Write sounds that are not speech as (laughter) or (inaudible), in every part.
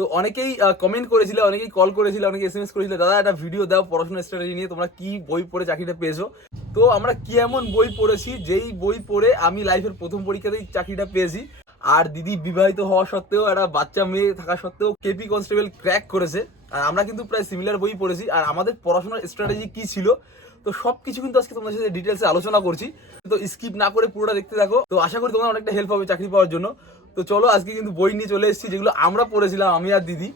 তো অনেকেই কমেন্ট করেছিল, অনেকেই কল করেছিল অনেকে এস এম এস করেছিল, দাদা, একটা ভিডিও দাও পড়াশোনার স্ট্র্যাটেজি নিয়ে, তোমরা কি বই পড়ে চাকরিটা পেয়েছ? তো আমরা কি এমন বই পড়েছি, যেই বই পড়ে আমি লাইফের প্রথম পরীক্ষাতেই চাকরিটা পেয়েছি। আর দিদি বিবাহিত হওয়া সত্ত্বেও, একটা বাচ্চা মেয়ে থাকা সত্ত্বেও কেপি কনস্টেবল ক্র্যাক করেছে। আর আমরা কিন্তু প্রায় সিমিলার বই পড়েছি। আর আমাদের পড়াশোনার স্ট্র্যাটেজি কি ছিল? তো সবকিছু কিন্তু আজকে তোমাদের সাথে ডিটেলসে আলোচনা করছি। তো স্কিপ না করে পুরোটা দেখতে থাকো। তো আশা করি তোমার অনেকটা হেল্প হবে চাকরি পাওয়ার জন্য। তো চলো আজকে কিন্তু বই নিয়ে চলে এসেছি, যেগুলো আমরা পড়েছিলাম, আমি আর দিদি।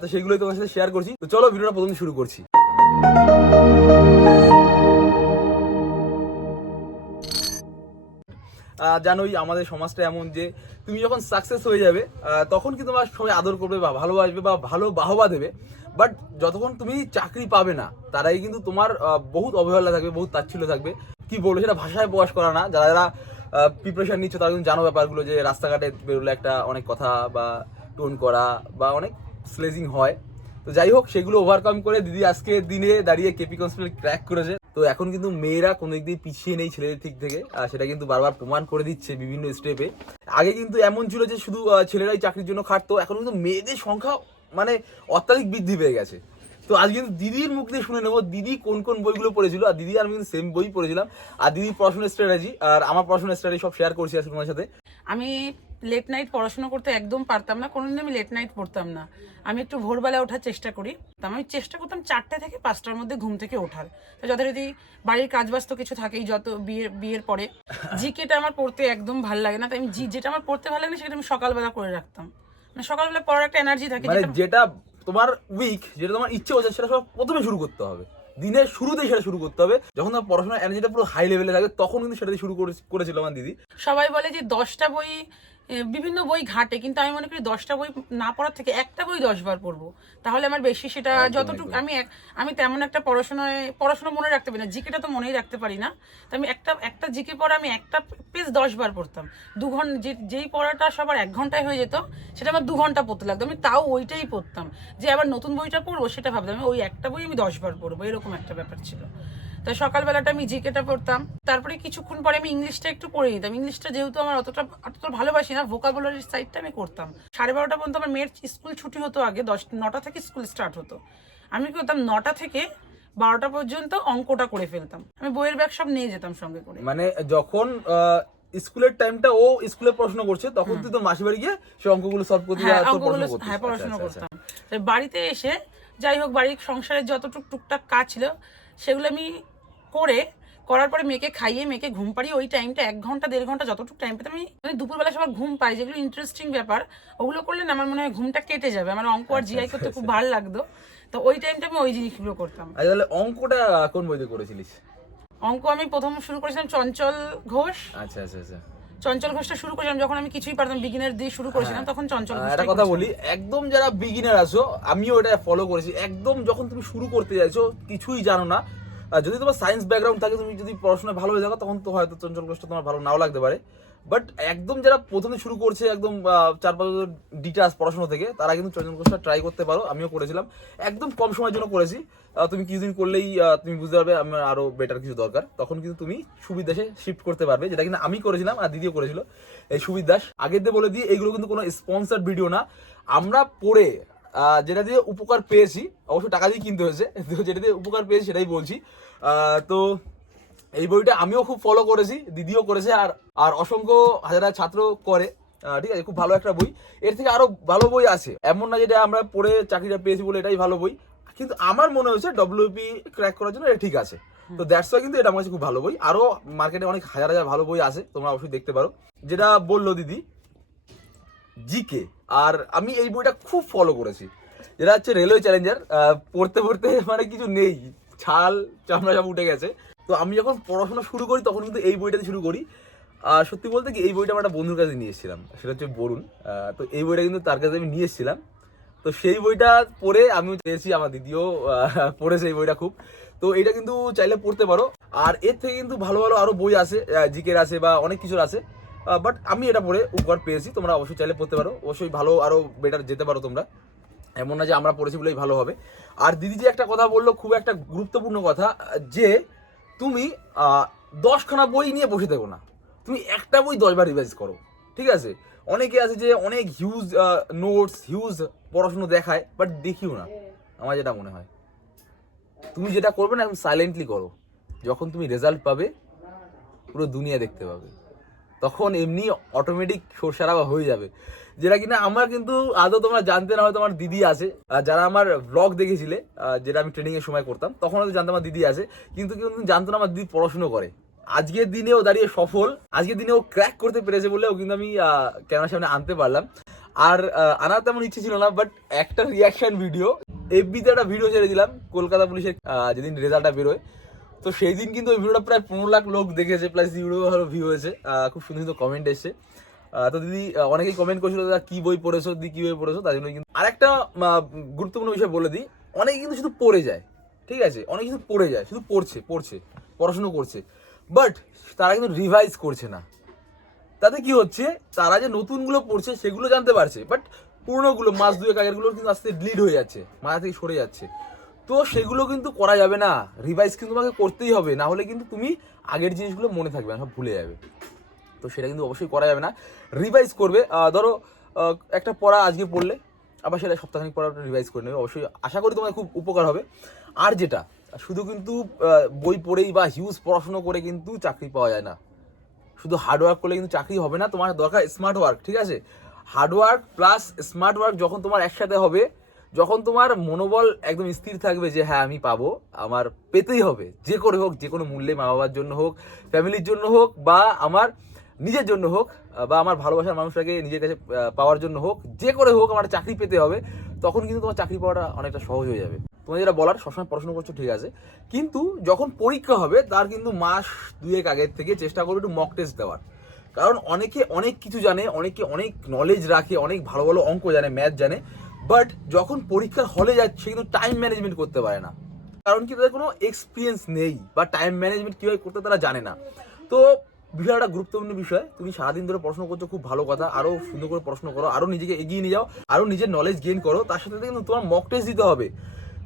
তো সেগুলোই তোমার সাথে শেয়ার করছি। তো চলো ভিডিওটা প্রথমে শুরু করছি। জানোই আমাদের সমাজটা এমন যে, তুমি যখন সাকসেস হয়ে যাবে তখন কিন্তু তোমার সবাই আদর করবে বা ভালোবাসবে বা ভালো বাহবা দেবে? বাট যতক্ষণ তুমি চাকরি পাবে না, তারাই কিন্তু তোমার বহুত অবহেলা থাকবে, বহুত তাচ্ছিল্য থাকবে। কি বলব, সেটা ভাষায় প্রকাশ করা না। যারা যারা প্রিপারেশন নিচ্ছ, তারা কিন্তু জানো ব্যাপারগুলো যে রাস্তাঘাটে বেরোলে একটা অনেক কথা বা টোন করা বা অনেক স্লেজিং হয়। তো যাই হোক, সেগুলো ওভারকাম করে দিদি আজকে দিনে দাঁড়িয়ে কেপি কনস্টেবল ক্র্যাক করেছে। তো এখন কিন্তু মেয়েরা কোনো দিক দিয়ে পিছিয়ে নেই ছেলেদের দিক থেকে, আর সেটা কিন্তু বারবার প্রমাণ করে দিচ্ছে বিভিন্ন স্টেপে আগে কিন্তু এমন ছিল যে শুধু ছেলেরাই চাকরির জন্য খাটতো, এখন কিন্তু মেয়েদের সংখ্যা মানে অত্যাধিক বৃদ্ধি পেয়ে গেছে। তো আজ কিন্তু দিদির মুখ দিয়ে শুনে নেব দিদি কোন কোন বইগুলো পড়েছিল আর দিদি আর আমি কিন্তু সেম বই পড়েছিলাম। আর দিদি পড়াশোনার স্ট্র্যাটেজি আর আমার পড়াশোনার স্ট্র্যাটেজি সব শেয়ার করছি আজকে তোমার সাথে। আমি লেট নাইট পড়াশোনা করতে একদম পারতাম না কোনোদিন আমি লেট নাইট পড়তাম না। আমি একটু ভোরবেলা ওঠার চেষ্টা করি। তা আমি চেষ্টা করতাম চারটে থেকে পাঁচটার মধ্যে ঘুম থেকে ওঠার। তো যথারীতি বাড়ির কাজ বাজ তো কিছু থাকেই যত বিয়ে বিয়ের পরে। জি জিকেটা আমার পড়তে একদম ভালো লাগে না তাই আমি জি যেটা আমার পড়তে ভালো লাগে না সেটা আমি সকালবেলা করে রাখতাম। মানে সকালবেলা পড়ার একটা এনার্জি থাকে মানে যেটা তোমার উইক যেটা তোমার ইচ্ছে হচ্ছে সেটা সব প্রথমে শুরু করতে হবে। দিনের শুরুতেই সেটা শুরু করতে হবে। যখন তোমার পড়াশোনার এনার্জিটা পুরো হাই লেভেলে থাকে, তখন কিন্তু সেটা শুরু করে- করেছিল আমার দিদি। সবাই বলে যে দশটা বই বিভিন্ন বই ঘাটে কিন্তু আমি মনে করি দশটা বই না পড়ার থেকে একটা বই দশ বার পড়ব। তাহলে আমার বেশি সেটা যতটুকু আমি এক- আমি তেমন একটা পড়াশোনায় পড়াশোনা মনে রাখতে পারি না। জিকেটা তো মনেই রাখতে পারি না। তো আমি একটা একটা জিকে পড়া আমি একটা পেজ দশ বার পড়তাম। দু ঘণ্টা যেই পড়াটা সবার এক ঘন্টায় হয়ে যেত সেটা আমার দু ঘণ্টা পড়তে লাগতো। আমি তাও ওইটাই পড়তাম। যে আবার নতুন বইটা পড়ব সেটা ভাবতাম আমি ওই একটা বই আমি দশ বার পড়ব। এরকম একটা ব্যাপার ছিল। তাই সকালবেলাটা আমি জিকেটা পড়তাম। তারপরে কিছুক্ষণ পরে আমি ইংলিশটা একটু পড়ে নিতাম। ইংলিশটা যেহেতু আমার অতটা অতটা ভালোবাসি না ভোকাবুলারির সাইডটা আমি করতাম। সাড়ে বারোটা পর্যন্ত আমার মেয়ের স্কুল ছুটি হতো আগে দশ নটা থেকে স্কুল স্টার্ট হতো। আমি কি করতাম নটা থেকে বারোটা পর্যন্ত অঙ্কটা করে ফেলতাম। আমি বইয়ের ব্যাগ সব নিয়ে যেতাম সঙ্গে করে। মানে যখন স্কুলের টাইমটা ও স্কুলে পড়াশোনা করছে তখন তুই তোর মাসি বাড়ি গিয়ে সে অঙ্কগুলো সলভ করতে হ্যাঁ পড়াশোনা হ্যাঁ পড়াশোনা আচ্ছা, আচ্ছা, করতাম। তাই বাড়িতে এসে যাই হোক বাড়ির সংসারের যতটুক টুকটাক কাজ ছিল সেগুলো আমি করে করার পরে মেয়েকে খাইয়ে মেয়েকে ঘুম পাড়িয়ে ওই টাইমটা এক ঘণ্টা দেড় ঘণ্টা যতটুকু টাইম পেতে আমি মানে দুপুরবেলা সবার ঘুম পাই যেগুলো ইন্টারেস্টিং ব্যাপার ওগুলো করলে না আমার মনে হয় ঘুমটা কেটে যাবে। আমার অঙ্ক আর জিআই করতে খুব ভালো লাগতো। তো ওই টাইমটা আমি ওই জিনিসগুলো করতাম। আচ্ছা তাহলে অঙ্কটা কোন বইতে করেছিলিস? অঙ্ক আমি প্রথম শুরু করেছিলাম চঞ্চল ঘোষ। আচ্ছা আচ্ছা আচ্ছা। চঞ্চল ঘোষটা শুরু করেছিলাম যখন আমি কিছুই পারতাম বিগিনার দিয়ে শুরু করেছিলাম তখন চঞ্চল আহ, একটা কথা বলি একদম যারা বিগিনার আছো আমিও এটা ফলো করেছি একদম যখন তুমি শুরু করতে যাইছো কিছুই জানো না। আর যদি তোমার সায়েন্স ব্যাকগ্রাউন্ড থাকে তুমি যদি পড়াশোনা ভালো হয়ে থাকো তখন তো হয়তো চঞ্চল ঘোষটা তোমার ভালো নাও লাগতে পারে। বাট একদম যারা প্রথমে শুরু করছে একদম চার পাঁচ বছর ডিটাস পড়াশোনা থেকে, তারা কিন্তু চঞ্চল ঘোষটা ট্রাই করতে পারো। আমিও করেছিলাম। একদম কম সময়ের জন্য করেছি। তুমি কিছুদিন করলেই তুমি বুঝতে পারবে আমার আরও বেটার কিছু দরকার। তখন কিন্তু তুমি সুবিধাসে শিফট করতে পারবে, যেটা কিন্তু আমি করেছিলাম আর দিদিও করেছিল, এই সুবিধাস। আগের দিয়ে বলে দিয়ে এগুলো কিন্তু কোনো স্পন্সার ভিডিও না। আমরা পড়ে যেটা দিয়ে উপকার পেয়েছি, অবশ্য টাকা দিয়ে কিনতে হয়েছে, (laughs) যেটা দিয়ে উপকার পেয়েছি সেটাই বলছি। তো এই বইটা আমিও খুব ফলো করেছি দিদিও করেছে আর আর অসংখ্য হাজার ছাত্র করে। ঠিক আছে খুব ভালো একটা বই। এর থেকে আরও ভালো বই আছে। এমন না যেটা আমরা পড়ে চাকরিটা পেয়েছি বলে এটাই ভালো বই। কিন্তু আমার মনে হয়েছে ডব্লিউপি ক্র্যাক করার জন্য এটা ঠিক আছে। তো দ্যাটস ওয়াই কিন্তু এটা আমার কাছে খুব ভালো বই। আরও মার্কেটে অনেক হাজার হাজার ভালো বই আছে তোমরা অবশ্যই দেখতে পারো। যেটা বলল দিদি জিকে আর আমি এই বইটা খুব ফলো করেছি। যেটা হচ্ছে রেলওয়ে চ্যালেঞ্জার পড়তে পড়তে মানে কিছু নেই। ছাল চামড়া সব উঠে গেছে। তো আমি যখন পড়াশোনা শুরু করি, তখন কিন্তু এই বইটাতে শুরু করি। আর সত্যি বলতে কি, এই বইটা আমার একটা বন্ধুর কাছে নিয়ে এসেছিলাম, সেটা হচ্ছে বরুণ। তো এই বইটা কিন্তু তার কাছে আমি নিয়ে এসেছিলাম। তো সেই বইটা পড়ে আমি পেয়েছি আমার দিদিও পড়েছে এই বইটা খুব। তো এটা কিন্তু চাইলে পড়তে পারো। আর এর থেকে কিন্তু ভালো ভালো আরও বই আছে জিকের আছে বা অনেক কিছুর আছে। বাট আমি এটা পড়ে উপকার পেয়েছি, তোমরা অবশ্যই চাইলে পড়তে পারো। অবশ্যই ভালো আরও বেটার যেতে পারো তোমরা। এমন না যে আমরা পড়েছি বলেই ভালো হবে। আর দিদি যে একটা কথা বলল, খুব একটা গুরুত্বপূর্ণ কথা, যে তুমি দশখানা বই নিয়ে বসে থাকো না। তুমি একটা বই দশবার রিভাইজ করো, ঠিক আছে? অনেকে আছে যে অনেক হিউজ নোটস হিউজ পড়াশুনো দেখায় বাট দেখিও না, আমার যেটা মনে হয়। তুমি যেটা করবে না, একদম সাইলেন্টলি করো। যখন তুমি রেজাল্ট পাবে, পুরো দুনিয়া দেখতে পাবে। তখন এমনি অটোমেটিক সরসারাবা হয়ে যাবে। যেটা কিনা আমার কিন্তু আদৌ তোমরা জানতে না হয়তো আমার দিদি আছে। যারা আমার ব্লগ দেখেছিলে যেটা আমি ট্রেনিং এর সময় করতাম, তখন হয়তো জানতাম আমার দিদি আছে, কিন্তু কেউ কিন্তু জানতো না আমার দিদি পড়াশুনো করে। আজকের দিনেও দাঁড়িয়ে সফল, আজকের দিনে ও ক্র্যাক করতে পেরেছে বলেও কিন্তু আমি ক্যামেরার সামনে আনতে পারলাম। আর আনার তেমন ইচ্ছে ছিল না বাট একটা রিয়াকশন ভিডিও এফবিতে একটা ভিডিও ছেড়ে দিলাম, কলকাতা পুলিশের যেদিন রেজাল্টটা বেরোয়। তো সেই দিন কিন্তু ওই ভিডিওটা প্রায় পনেরো লাখ লোক দেখেছে প্লাস ভিডিও ভালো ভিউ হয়েছে। খুব সুন্দর সুন্দর কমেন্ট এসছে। তো দিদি অনেকেই কমেন্ট করছিল, দাদা, কি বই পড়েছো? দিদি, কি বই পড়েছো? তার জন্য কিন্তু আরেকটা গুরুত্বপূর্ণ বিষয় বলে দিই অনেকে কিন্তু শুধু পড়ে যায়, ঠিক আছে? অনেকে শুধু পড়ে যায়, শুধু পড়ছে পড়ছে, পড়াশুনো করছে। বাট তারা কিন্তু রিভাইজ করছে না। তাতে কি হচ্ছে? তারা যে নতুনগুলো পড়ছে, সেগুলো জানতে পারছে। বাট পুরোনোগুলো, মাস দুয়েক আগেরগুলো কিন্তু আস্তে ডিলিট হয়ে যাচ্ছে, মাথা থেকে সরে যাচ্ছে। তো সেগুলো কিন্তু করা যাবে না। রিভাইজ কিন্তু তোমাকে করতেই হবে। না হলে কিন্তু তুমি আগের জিনিসগুলো মনে থাকবে না, সব ভুলে যাবে। তো সেটা কিন্তু অবশ্যই করা যাবে না। রিভাইজ করবে। ধরো একটা পড়া আজকে পড়লে, আবার সেটা সপ্তাহখানিক পড়া রিভাইজ করে নেবে। অবশ্যই আশা করি তোমার খুব উপকার হবে। আর যেটা, শুধু কিন্তু বই পড়েই বা হিউজ পড়াশুনো করে কিন্তু চাকরি পাওয়া যায় না। শুধু হার্ড ওয়ার্ক করলে কিন্তু চাকরি হবে না, তোমার দরকার স্মার্ট ওয়ার্ক ঠিক আছে? হার্ডওয়ার্ক প্লাস স্মার্ট ওয়ার্ক যখন তোমার একসাথে হবে, যখন তোমার মনোবল একদম স্থির থাকবে যে হ্যাঁ আমি পাবো, আমার পেতেই হবে। যে করে হোক, যে কোনো মূল্যে মা বাবার জন্য হোক ফ্যামিলির জন্য হোক বা আমার নিজের জন্য হোক বা আমার ভালোবাসার মানুষটাকে নিজের কাছে পাওয়ার জন্য হোক, যে করে হোক আমার চাকরি পেতে হবে, তখন কিন্তু তোমার চাকরি পাওয়াটা অনেকটা সহজ হয়ে যাবে। তোমার যেটা বলার, সবসময় পড়াশোনা করছ, ঠিক আছে। কিন্তু যখন পরীক্ষা হবে, তার কিন্তু মাস দুয়েক আগের থেকে চেষ্টা করবে একটু মক টেস্ট দেওয়ার। কারণ অনেকে অনেক কিছু জানে, অনেকে অনেক নলেজ রাখে, অনেক ভালো ভালো অঙ্ক জানে ম্যাথ জানে। বাট যখন পরীক্ষার হলে যাচ্ছে কিন্তু টাইম ম্যানেজমেন্ট করতে পারে না। কারণ কি, তাদের কোনো এক্সপিরিয়েন্স নেই, বা টাইম ম্যানেজমেন্ট কীভাবে করতে তারা জানে না। তো বিষয়টা গুরুত্বপূর্ণ বিষয়। তুমি সারাদিন ধরে পড়াশোনা করছ খুব ভালো কথা। আরও সুন্দর করে পড়াশোনা করো আরও নিজেকে এগিয়ে নিয়ে যাও আরও নিজের নলেজ গেইন করো। তার সাথে কিন্তু তোমার মক টেস্ট দিতে হবে।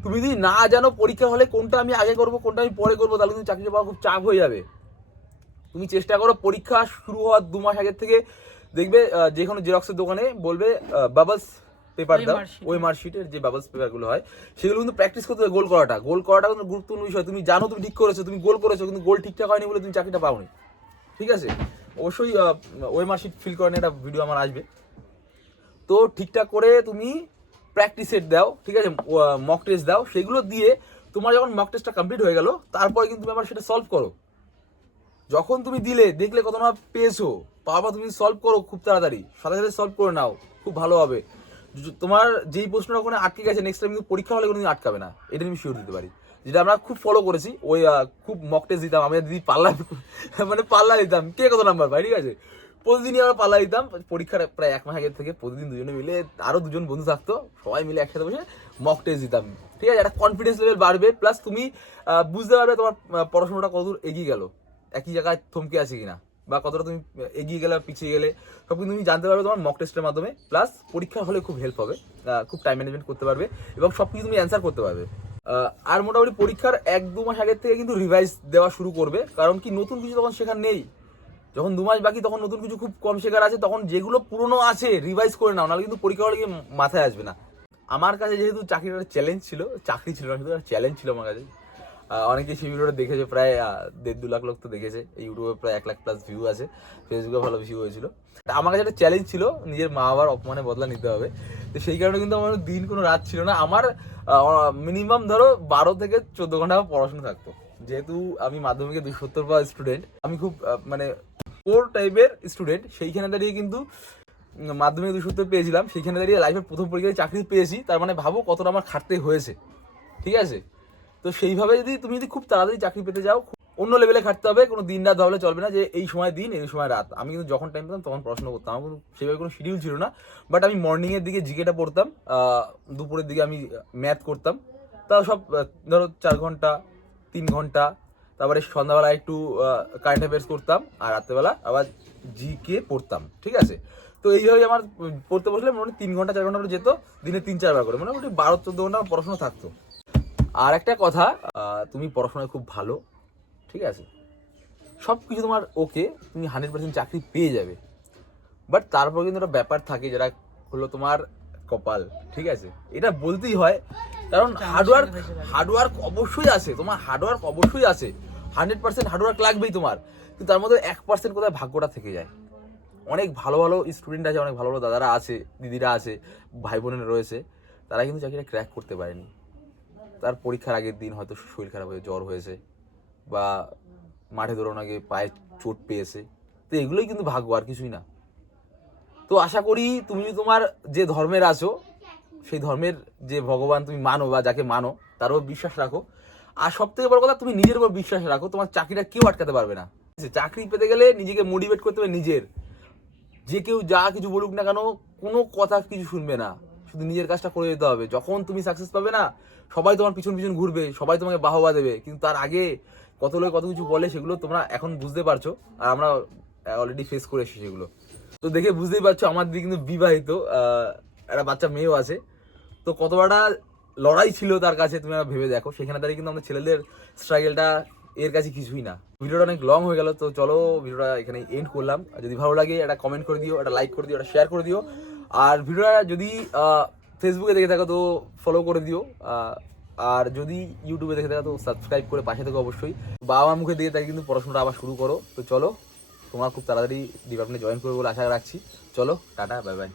তুমি যদি না জানো পরীক্ষা হলে কোনটা আমি আগে করব কোনটা আমি পরে করব তাহলে কিন্তু চাকরি পাওয়া খুব চাপ হয়ে যাবে। তুমি চেষ্টা করো পরীক্ষা শুরু হওয়ার দু মাস আগের থেকে দেখবে যে কোনো জেরক্সের দোকানে বলবে বাবাস পেপার দাও ওই মার্কশিটের যে বাবলস পেপারগুলো হয় সেগুলো কিন্তু প্র্যাকটিস করতে হবে গোল করাটা। গোল করাটা কিন্তু গুরুত্বপূর্ণ বিষয়। তুমি জানো তুমি ঠিক করেছ তুমি গোল করেছ কিন্তু গোল ঠিকঠাক হয়নি বলে তুমি চাকরিটা পাওনি। ঠিক আছে? অবশ্যই ওই মার্কশিট ফিল করার একটা ভিডিও আমার আসবে। তো ঠিকঠাক করে তুমি প্র্যাকটিস সেট দাও, ঠিক আছে? মক টেস্ট দাও। সেগুলো দিয়ে তোমার যখন মক টেস্টটা কমপ্লিট হয়ে গেল, তারপরে কিন্তু তুমি আবার সেটা সলভ করো। যখন তুমি দিলে, দেখলে কত না পেয়েছ, তারপর তুমি সলভ করো খুব তাড়াতাড়ি। সাথে সাথে সলভ করে নাও, খুব ভালো হবে। তোমার যেই প্রশ্নটা ওখানে আটকে গেছে নেক্সট টাইম কিন্তু পরীক্ষা হলে কোনোদিন আটকাবে না। এটা আমি শিওর দিতে পারি। যেটা আমরা খুব ফলো করেছি, ওই খুব মক টেস্ট দিতাম, আমি দিদি পাল্লা মানে পাল্লা দিতাম। কে কত নাম্বার ভাই ঠিক আছে? প্রতিদিনই আমরা পাল্লা দিতাম, পরীক্ষার প্রায় এক মাস আগের থেকে প্রতিদিন দুজনে মিলে, আরও দুজন বন্ধু থাকতো, সবাই মিলে একসাথে বসে মক টেস্ট দিতাম। ঠিক আছে, একটা কনফিডেন্স লেভেল বাড়বে প্লাস তুমি বুঝতে পারবে তোমার পড়াশোনাটা কতদূর এগিয়ে গেল, একই জায়গায় থমকে আছে কিনা, বা কতটা তুমি এগিয়ে গেলে পিছিয়ে গেলে সব কিন্তু তুমি জানতে পারবে তোমার মক টেস্টের মাধ্যমে প্লাস পরীক্ষা হলে খুব হেল্প হবে খুব টাইম ম্যানেজমেন্ট করতে পারবে, এবং সব কিছু তুমি অ্যান্সার করতে পারবে। আর মোটামুটি পরীক্ষার এক দু মাস আগের থেকে কিন্তু রিভাইজ দেওয়া শুরু করবে। কারণ কি, নতুন কিছু তখন শেখার নেই। যখন দু মাস বাকি, তখন নতুন কিছু খুব কম শেখার আছে, তখন যেগুলো পুরনো আছে রিভাইজ করে নাও, নাহলে কিন্তু পরীক্ষা হলে মাথায় আসবে না। আমার কাছে যেহেতু চাকরির একটা চ্যালেঞ্জ ছিল, চাকরি ছিল না শুধু চ্যালেঞ্জ ছিল আমার কাছে। অনেকে সেই ভিডিওটা দেখেছে, প্রায় দেড় দু লাখ লোক তো দেখেছে। ইউটিউবে প্রায় এক লাখ প্লাস ভিউ আছে। ফেসবুকে ভালো ভিউ হয়েছিল। আমার কাছে একটা চ্যালেঞ্জ ছিল, নিজের মা বাবার অপমানে বদলা নিতে হবে। তো সেই কারণে কিন্তু আমার দিন কোনো রাত ছিল না। আমার মিনিমাম ধরো বারো থেকে চোদ্দ ঘণ্টা পড়াশোনা থাকতো। যেহেতু আমি মাধ্যমিকে দুই সত্তর পাওয়া স্টুডেন্ট আমি খুব মানে কোর টাইপের স্টুডেন্ট সেইখানে দাঁড়িয়ে কিন্তু মাধ্যমিক দুই সত্তর পেয়েছিলাম। সেইখানে দাঁড়িয়ে লাইফের প্রথম পরীক্ষায় চাকরি পেয়েছি। তার মানে ভাবো কতটা আমার খাটতে হয়েছে। ঠিক আছে? তো সেইভাবে যদি তুমি যদি খুব তাড়াতাড়ি চাকরি পেতে যাও অন্য লেভেলে খাটতে হবে, কোনো দিন রাত ভাবলে চলবে না যে এই সময় দিন, এই সময় রাত। আমি কিন্তু যখন টাইম পেতাম তখন পড়াশোনা করতাম, আমার সেভাবে কোনো শিডিউল ছিল না। বাট আমি মর্নিংয়ের দিকে জিকেটা পড়তাম দুপুরের দিকে আমি ম্যাথ করতাম। তাও সব ধরো চার ঘণ্টা, তিন ঘণ্টা, তারপরে সন্ধ্যাবেলা একটু কারেন্ট অ্যাফেয়ার্স করতাম, আর রাত্রেবেলা আবার জিকে পড়তাম, ঠিক আছে? তো এইভাবে আমার পড়তে বসলে মোটামুটি তিন ঘণ্টা, চার ঘণ্টা করে যেত, দিনে তিন চারবার করে। মোটামুটি বারো, চোদ্দ ঘণ্টা পড়াশোনা থাকতো। আর একটা কথা তুমি পড়াশোনায় খুব ভালো ঠিক আছে? সব কিছু তোমার ওকে তুমি হান্ড্রেড পার্সেন্ট চাকরি পেয়ে যাবে। বাট তারপর কিন্তু একটা ব্যাপার থাকে যেটা হলো তোমার কপাল ঠিক আছে? এটা বলতেই হয় কারণ হার্ডওয়ার্ক হার্ডওয়ার্ক অবশ্যই আছে তোমার হার্ডওয়ার্ক অবশ্যই আছে। হান্ড্রেড পার্সেন্ট হার্ডওয়ার্ক লাগবেই তোমার কিন্তু তার মধ্যে এক পার্সেন্ট কোথায় ভাগ্যটা থেকে যায়? অনেক ভালো ভালো স্টুডেন্ট আছে অনেক ভালো ভালো দাদারা আছে দিদিরা আছে ভাই বোনেরা রয়েছে তারা কিন্তু চাকরিটা ক্র্যাক করতে পারেনি। তার পরীক্ষার আগের দিন হয়তো শরীর খারাপ হয়ে, জ্বর হয়েছে বা মাঠে দৌড়ানো আগে পায়ে চোট পেয়েছে। তো এগুলোই কিন্তু ভাগ্য, আর কিছুই না। তো আশা করি তুমি তোমার যে ধর্মের আছো, সেই ধর্মের যে ভগবান তুমি মানো বা যাকে মানো তার উপর বিশ্বাস রাখো। আর সব থেকে বড় কথা, তুমি নিজের উপর বিশ্বাস রাখো, তোমার চাকরিটা কেউ আটকাতে পারবে না? চাকরি পেতে গেলে নিজেকে মোটিভেট করতে হবে নিজের। যে কেউ যা কিছু বলুক না কেন, কোনো কথা কিছু শুনবে না। শুধু নিজের কাজটা করে যেতে হবে। যখন তুমি সাকসেস পাবে না, সবাই তোমার পিছন পিছন ঘুরবে, সবাই তোমাকে বাহবা দেবে। কিন্তু তার আগে কত লোক কত কিছু বলে সেগুলো তোমরা এখন বুঝতে পারছ, আর আমরা অলরেডি ফেস করে এসেছি সেগুলো তো দেখে বুঝতেই পারছ আমার দিকে কিন্তু বিবাহিত একটা বাচ্চা মেয়েও আছে। তো কত বড় লড়াই ছিল তার কাছে তুমি ভেবে দেখো। সেখানে দাঁড়িয়ে কিন্তু আমাদের ছেলেদের স্ট্রাগলটা এর কাছে কিছুই না। ভিডিওটা অনেক লং হয়ে গেল, তো চলো ভিডিওটা এখানে এন্ড করলাম। যদি ভালো লাগে, একটা কমেন্ট করে দিও, একটা লাইক করে দিও, একটা শেয়ার করে দিও। আর ভিডিওটা যদি ফেসবুকে দেখে থাকো তো ফলো করে দিও আর যদি ইউটিউবে দেখে থাকো তো সাবস্ক্রাইব করে পাশে থেকে অবশ্যই। বাবা মুখে দেখে তাকে কিন্তু পড়াশোনাটা আবার শুরু করো। তো চলো, তোমরা খুব তাড়াতাড়ি ডিপার্টমেন্টে জয়েন করবে বলে আশা রাখছি। চলো, টাটা বাই বাই